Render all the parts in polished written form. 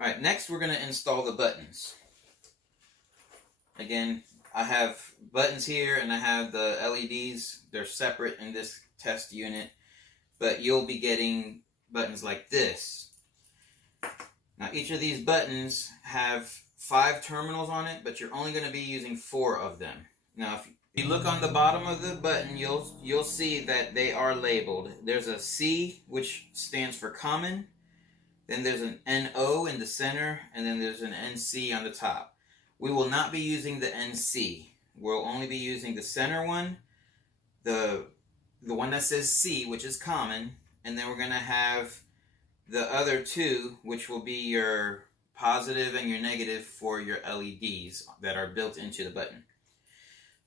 Alright, next we're going to install the buttons. Again, I have buttons here and I have the LEDs. They're separate in this test unit, but you'll be getting buttons like this. Now each of these buttons have 5 terminals on it, but you're only going to be using 4 of them. Now if you look on the bottom of the button, you'll see that they are labeled. There's a C, which stands for common. Then there's an NO in the center, and then there's an NC on the top. We will not be using the NC. We'll only be using the center one, the one that says C, which is common, and then we're going to have the other 2, which will be your positive and your negative for your LEDs that are built into the button.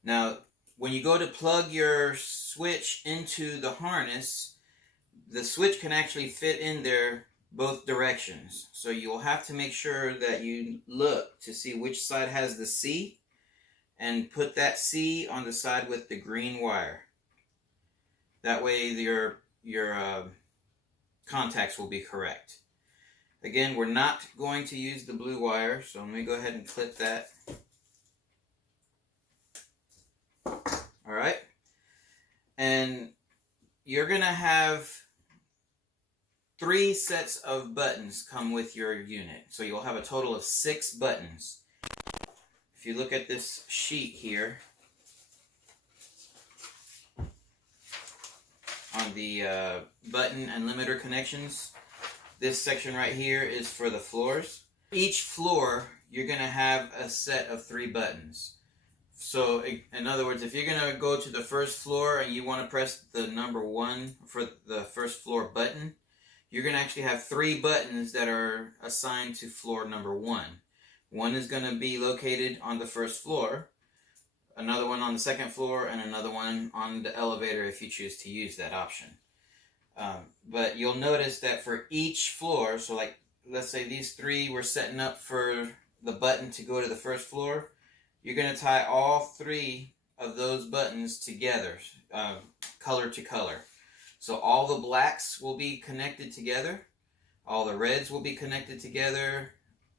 Now, when you go to plug your switch into the harness, the switch can actually fit in there both directions. So you'll have to make sure that you look to see which side has the C and put that C on the side with the green wire. That way your contacts will be correct. Again, we're not going to use the blue wire, so let me go ahead and clip that. Alright, and you're going to have 3 sets of buttons come with your unit. So you'll have a total of 6 buttons. If you look at this sheet here, on the button and limiter connections, this section right here is for the floors. Each floor, you're going to have a set of 3 buttons. So, in other words, if you're going to go to the first floor and you want to press the number 1 for the first floor button, you're going to actually have 3 buttons that are assigned to floor number 1. One is going to be located on the first floor, another one on the second floor, and another one on the elevator if you choose to use that option. But you'll notice that for each floor, so like let's say these 3 were setting up for the button to go to the first floor, you're going to tie all 3 of those buttons together, color to color. So all the blacks will be connected together, all the reds will be connected together,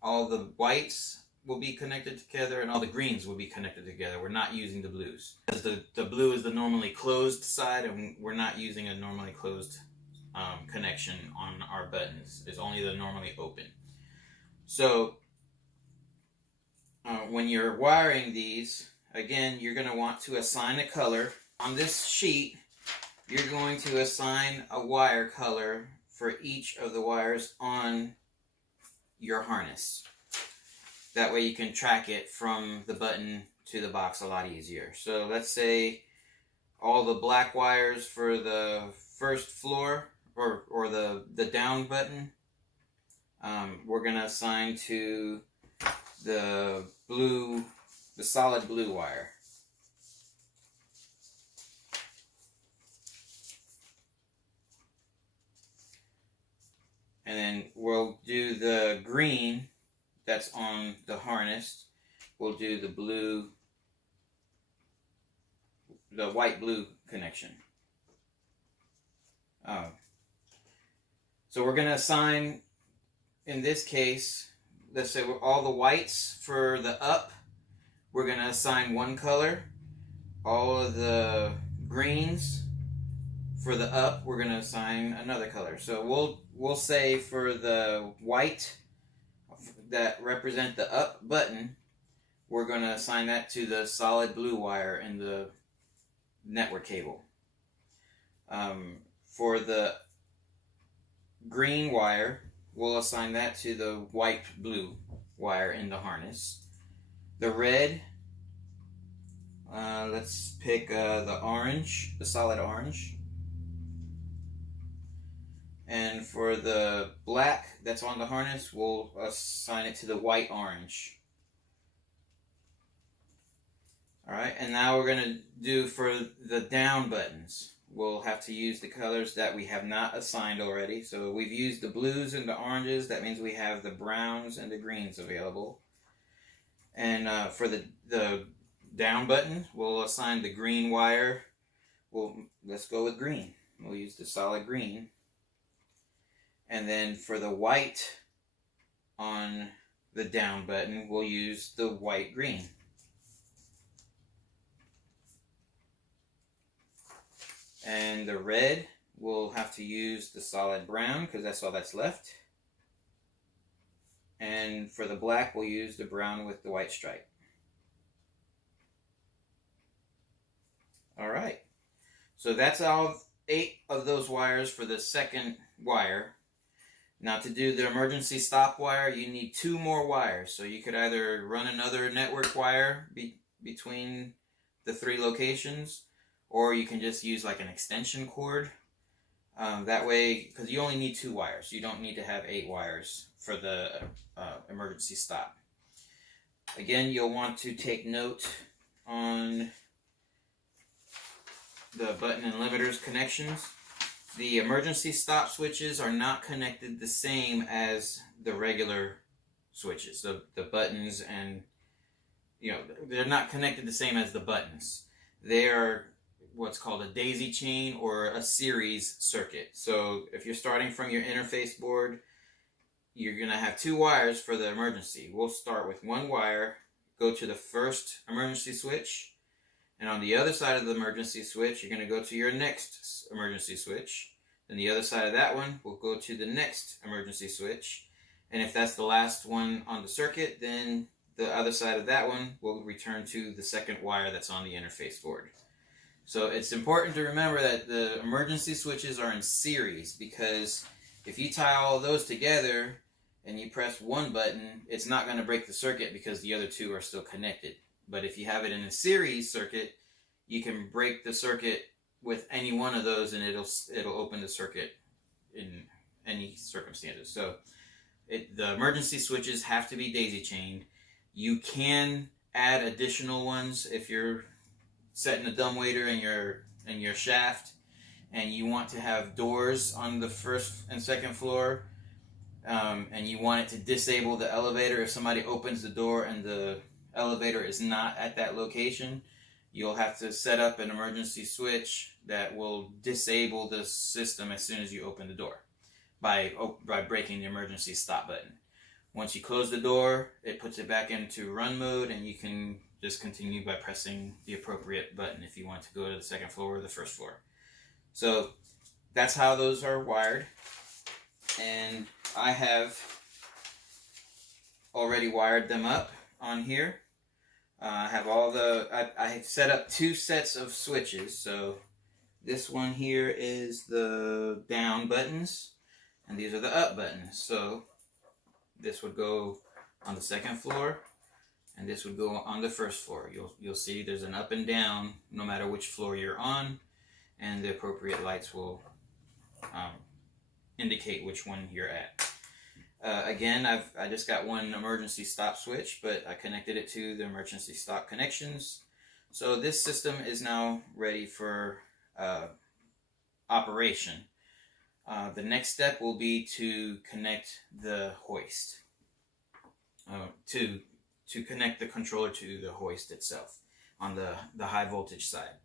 all the whites will be connected together, and all the greens will be connected together. We're not using the blues. Because the blue is the normally closed side, and we're not using a normally closed connection on our buttons. It's only the normally open. So when you're wiring these, again, you're going to want to assign a color. On this sheet, you're going to assign a wire color for each of the wires on your harness. That way you can track it from the button to the box a lot easier. So let's say all the black wires for the first floor or the down button, we're going to assign to the solid blue wire. And then we'll do the green that's on the harness. We'll do the white-blue connection. So we're going to assign, in this case, let's say all the whites for the up, we're going to assign one color. All of the greens for the up, we're going to assign another color. So we'll say for the white that represent the up button, we're going to assign that to the solid blue wire in the network cable. For the green wire, we'll assign that to the white-blue wire in the harness. The red, let's pick the orange, the solid orange. And for the black that's on the harness, we'll assign it to the white-orange. Alright, and now we're going to do for the down buttons. We'll have to use the colors that we have not assigned already. So we've used the blues and the oranges. That means we have the browns and the greens available. And for the down button, we'll assign the green wire. Let's go with green. We'll use the solid green. And then for the white on on the down button, we'll use the white green. And the red, we'll have to use the solid brown because that's all that's left. And for the black, we'll use the brown with the white stripe. All right. So that's all 8 of those wires for the second wire. Now to do the emergency stop wire, you need 2 more wires. So you could either run another network wire between the 3 locations, or you can just use like an extension cord. That way, because you only need 2 wires. You don't need to have 8 wires for the emergency stop. Again, you'll want to take note on the button and limiters connections. The emergency stop switches are not connected the same as the regular switches. The buttons and, they're not connected the same as the buttons. They are what's called a daisy chain or a series circuit. So if you're starting from your interface board, you're going to have 2 wires for the emergency. We'll start with 1 wire, go to the first emergency switch, and on the other side of the emergency switch, you're going to go to your next emergency switch. Then the other side of that one will go to the next emergency switch. And if that's the last one on the circuit, then the other side of that one will return to the second wire that's on the interface board. So it's important to remember that the emergency switches are in series, because if you tie all those together and you press one button, it's not going to break the circuit because the other 2 are still connected. But if you have it in a series circuit, you can break the circuit with any one of those and it'll open the circuit in any circumstances. So the emergency switches have to be daisy chained. You can add additional ones if you're setting a dumbwaiter in your shaft and you want to have doors on the first and second floor, and you want it to disable the elevator if somebody opens the door and the elevator is not at that location. You'll have to set up an emergency switch that will disable the system as soon as you open the door by breaking the emergency stop button. Once you close the door, it puts it back into run mode, and you can just continue by pressing the appropriate button if you want to go to the second floor or the first floor. So that's how those are wired. And I have already wired them up on here. I have I set up 2 sets of switches. So this one here is the down buttons, and these are the up buttons. So this would go on the second floor, and this would go on the first floor. You'll see there's an up and down no matter which floor you're on, and the appropriate lights will indicate which one you're at. Again, I just got one emergency stop switch, but I connected it to the emergency stop connections. So this system is now ready for operation. The next step will be to connect the hoist, to connect the controller to the hoist itself on the high voltage side.